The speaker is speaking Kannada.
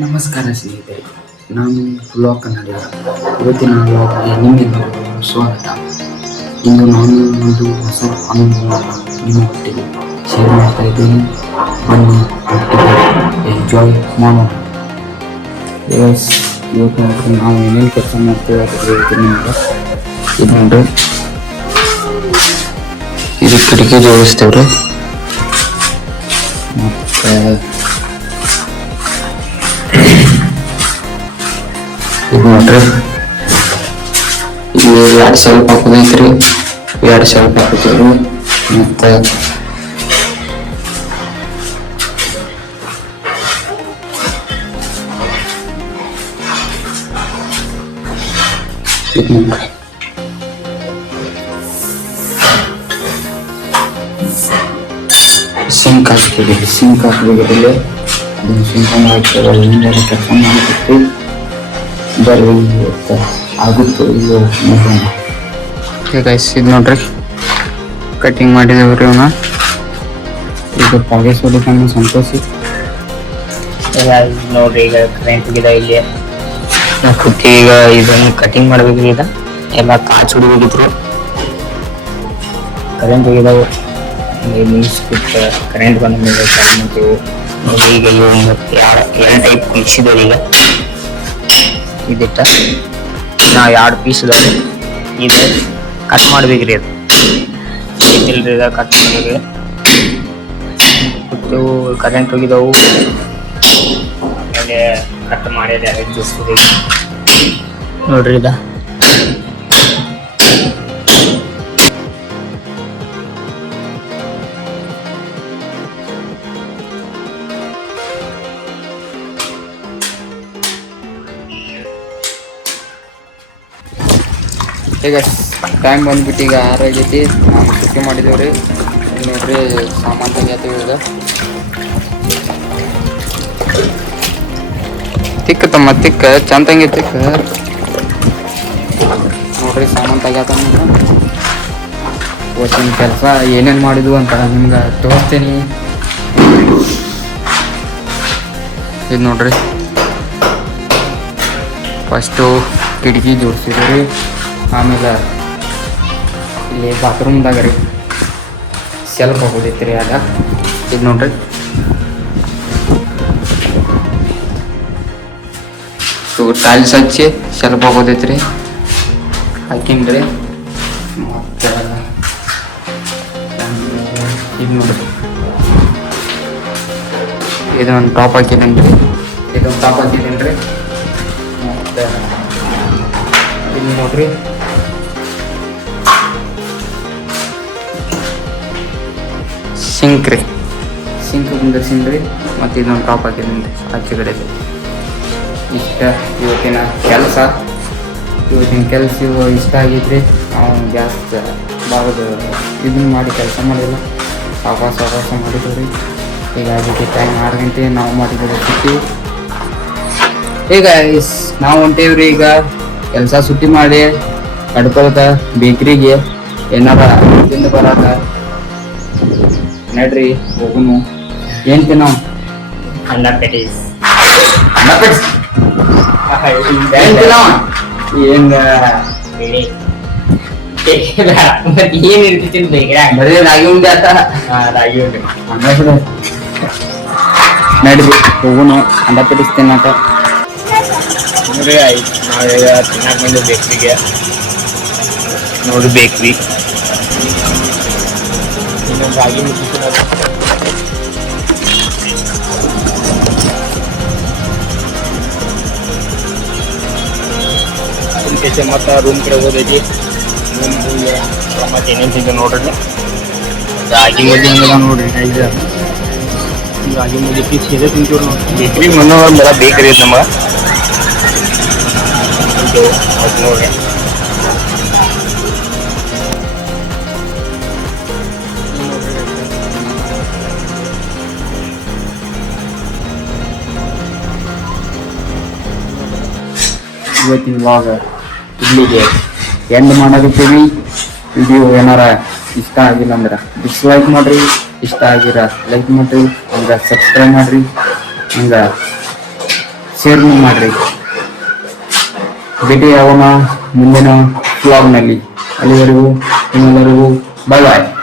ನಮಸ್ಕಾರ ಸ್ನೇಹಿತರೆ, ನಾನು ಬ್ಲಾಗ್ ಕನ್ನಡಿಗ. ಇವತ್ತಿನ ಬ್ಲಾಗ್ಗೆ ನಿಮ್ಮೆಲ್ಲರಿಗೂ ಸ್ವಾಗತ. ಇಂದು ನಾನು ಒಂದು ಹೊಸ ಅನುಭವವನ್ನು ನಿಮ್ಮ ಒಟ್ಟಿಗೆ ಶೇರ್ ಮಾಡ್ತಾ ಇದ್ದೀನಿ. ಬನ್ನಿ ಒಟ್ಟಿಗೆ ಎಂಜಾಯ್ ಮಾಡೋಣ. ಇವತ್ತು ನೋಡ್ರಿ ನಾವು ಏನೇನು ಕೆಲಸ ಮಾಡ್ತೇವೆ ಅದಕ್ಕೆ ಹೇಳ್ತೀನಿ ನಿಮ್ಗೆ. ಇದು ನೋಡ್ರಿ, ಇದು ಕಿಟಕಿ ಜೋಡಿಸ್ತೇವ್ರಿ. ಮತ್ತು ಇದು ನೋಡ್ರಿ, ಇಲ್ಲಿ 2 ಶೆಲ್ಫ್ ಹಾಕೋದೈತ್ರಿ. 2 ಶೆಲ್ಫ್ ಹಾಕೋತೀವ್ರಿ. ಮತ್ತು ಇದು ನೋಡ್ರಿ, ಸಿಂಕ್ ಹಾಕ್ತೀವಿ. ಸಿಂಕ್ ಹಾಕಬೇಕಿರಲಿ, ಅದನ್ನು ಸಿಂಕ್ ಹಾಕ್ತಾರೆ. ಏನಾರ ಕೆಲಸ ಮಾಡ್ತೀವಿ, ಬರ್ರಿ ಆಗುತ್ತೆ. ಇದು ನೋಡೋಣ. ಗೈಸ್, ಇದು ನೋಡ್ರಿ ಕಟಿಂಗ್ ಮಾಡಿದೇವ್ರಿ ಅವನ್ನ. ಇದು ಪಾಗೇಶ್ ಹೊಡಿತಾನೆ ಸಂತೋಷಿ ನೋಡ್ರಿ. ಈಗ ಕರೆಂಟ್ ಗಿಡ ಇಲ್ಲಿ ಕುತ್ತಿ ಈಗ ಇದನ್ನು ಕಟಿಂಗ್ ಮಾಡ್ಬೇಕ್ರಿ. ಈಗ ಎಲ್ಲ ಕಾಚ್ ಹೊಡಿಬೇಕಿದ್ರು. ಕರೆಂಟ್ ಹೋಗಿದಾವು, ನಿಲ್ಸ್ಬಿಟ್ಟು ಕರೆಂಟ್ ಬಂದ ಮೇಲೆ ಚಾಲು ಮಾಡ್ತೀವಿ. ನೋಡಿ, ಈಗ ಎರಡು ಟೈಪ್ ಮಿಕ್ಸಿದವ್ರಿ. ಈಗ ಇದಿಟ್ಟ ನಾವು 2 ಪೀಸ್ ಇದಾವೆ. ಇದು ಕಟ್ ಮಾಡ್ಬೇಕ್ರಿ. ಅದು ಇದಿಲ್ರಿ, ಈಗ ಕಟ್ ಮಾಡ್ಬೇಕು. ಕುತ್ತು ಕರೆಂಟ್ ಹೋಗಿದಾವು, ಆಮೇಲೆ ಕಟ್ ಮಾಡಿ ಡೈರೆಕ್ಟ್ ಜೋಡಿಸ್ತೀವಿ ನೋಡ್ರಿ. ಇದ ಈಗ ಟೈಮ್ ಬಂದ್ಬಿಟ್ಟು ಈಗ 6 ಆಗೈತಿ. ನಾವು ಸುಟ್ಟಿ ಮಾಡಿದೇವ್ರಿ. ನೋಡ್ರಿ, ಸಾಮಾನು ತೆಗಿತೀವಿ. ಈಗ ತಿಕ್ಕ ತಮ್ಮ ತಿಕ್ಕ ಚಂದಂಗೆ ತಿಕ್ಕ ನೋಡ್ರಿ. ಸಾಮಾನು ತೆಗ್ಯಾತ ಇವತ್ತಿನ ಕೆಲಸ ಏನೇನು ಮಾಡಿದ್ವು ಅಂತ ನಿಮ್ಗೆ ತೋರಿಸ್ತೀನಿ. ಇದು ನೋಡ್ರಿ, ಫಸ್ಟು ಕಿಟಕಿ ಜೋಡಿಸಿದ್ರಿ. ಆಮೇಲೆ ಇಲ್ಲಿ ಬಾತ್ರೂಮ್ದಾಗ ರೀ ಸೆಲ್ಫ್ ಹಾಕೋದೈತಿ ರೀ. ಅದ ಇದು ನೋಡ್ರಿ, ಟೈಲ್ಸ್ ಹಚ್ಚಿ ಸೆಲ್ಫ್ ಹಾಕೋದೈತಿ ರೀ, ಹಾಕಿನ್ರಿ. ಮತ್ತು ಇದು ನೋಡ್ರಿ, ಇದೊಂದು ಟಾಪ್ ಹಾಕಿದ್ದೀನಿ ರೀ. ಇದೊಂದು ಟಾಪ್ ಹಾಕಿದ್ದೀನಿ ರೀ. ಮತ್ತು ಇದು ನೋಡ್ರಿ, ಸಿಂಕ್ ರೀ. ಸಿಂಕ್ ಕುಂದರ್ಸಿನ್ರಿ. ಮತ್ತು ಇದೊಂದು ಟಾಪ್ ಹಾಕಿದ್ದೀನಿ ರೀ ಆಚೆ ಕಡೆ. ಇಷ್ಟ ಇವತ್ತಿನ ಕೆಲಸ. ಇಷ್ಟ ಆಗೈತ್ರಿ. ನಾವು ಗ್ಯಾಸ್ ಬಾರದು ಇದನ್ನು ಮಾಡಿ ಕೆಲಸ ಮಾಡಿಲ್ಲ, ಸಾವಾಸ ಮಾಡಿದ್ದೀವಿ. ಈಗ ಅದಕ್ಕೆ ಟೈಮ್ 6 ಗಂಟೆ ನಾವು ಮಾಡಿದ್ದೀವಿ. ಈಗ ನಾವು ಹೊಂಟೇವ್ರಿ. ಈಗ ಕೆಲಸ ಸುಟ್ಟಿ ಮಾಡಿ ಕಡ್ಕೊಳ್ತ ಬೇಕ್ರಿಗೆ ಏನಾರ ತಿಂದು ಬರಾಕ ನಡ್ರಿ ಹೋಗುನು. ಏನ್ ತಿನ್ನೋ? ಅಂಡ ಪೆಟೀಸ್. ಏನ್ ತಿನ್ನೋ? ಏನ್ ಏನ್ ಇರ್ತಿತ್ತು ಬೇಕ್ರಿ? ಬರೀ ರಾಗಿ ಉಂಡೆ ಆತ. ರಾಗಿ ಉಂಡೆ ನಡ್ರಿ ಹೋಗುನು ಅಂಡ ಪೆಟೀಸ್ ತಿನ್ನಾಕ. ನೋಡ್ರಿ, ನಾವೀಗ ತಿನ್ನಕ್ ಬಂದು ಬೇಕ್ರಿಗೆ. ನೋಡಿ ಬೇಕ್ರಿ, ಇನ್ನೊಂದು ರಾಗಿ ಮುದ್ದೆ ತಿನ್ನೋದು. ಮತ್ತು ರೂಮ್ ಕಡೆ ಹೋದೈತಿ. ಮತ್ತೆ ಏನೇನು ತಿಂತ ನೋಡ್ರಿ. ರಾಗಿ ಮುದ್ದೆ ಹಂಗದ ನೋಡ್ರಿ. ರಾಗಿ ಮುದ್ದೆ ಪೀಸ್ ಇದೆ ತಿಂತೀವ್ರಿ ನೋಡಿ. ಬೇಕ್ರಿ ಮನೆಲ್ಲ ಬೇಕ್ರಿ ಐತೆ ನಮಗೆ. ನೋಡ್ರಿ, ಇವತ್ತಿನ ವ್ಲಾಗ್ ಇಲ್ಲಿಗೆ ಎಂಡ್ ಮಾಡಕತ್ತೀವಿ. ವಿಡಿಯೋ ಏನಾರ ಇಷ್ಟ ಆಗಿಲ್ಲ ಅಂದ್ರೆ ಡಿಸ್ಲೈಕ್ ಮಾಡ್ರಿ, ಇಷ್ಟ ಆಗಿರ ಲೈಕ್ ಮಾಡ್ರಿ, ಹಂಗೆ ಸಬ್ಸ್ಕ್ರೈಬ್ ಮಾಡ್ರಿ, ಹಂಗೆ ಶೇರ್ನು ಮಾಡಿರಿ. ಭೇಟಿಯಾಗೋಣ ಮುಂದಿನ ವ್ಲಾಗ್ನಲ್ಲಿ. ಅಲ್ಲಿವರೆಗೂ ನಿಮ್ಮೆಲ್ಲರಿಗೂ ಬಾಯ್ ಬಾಯ್.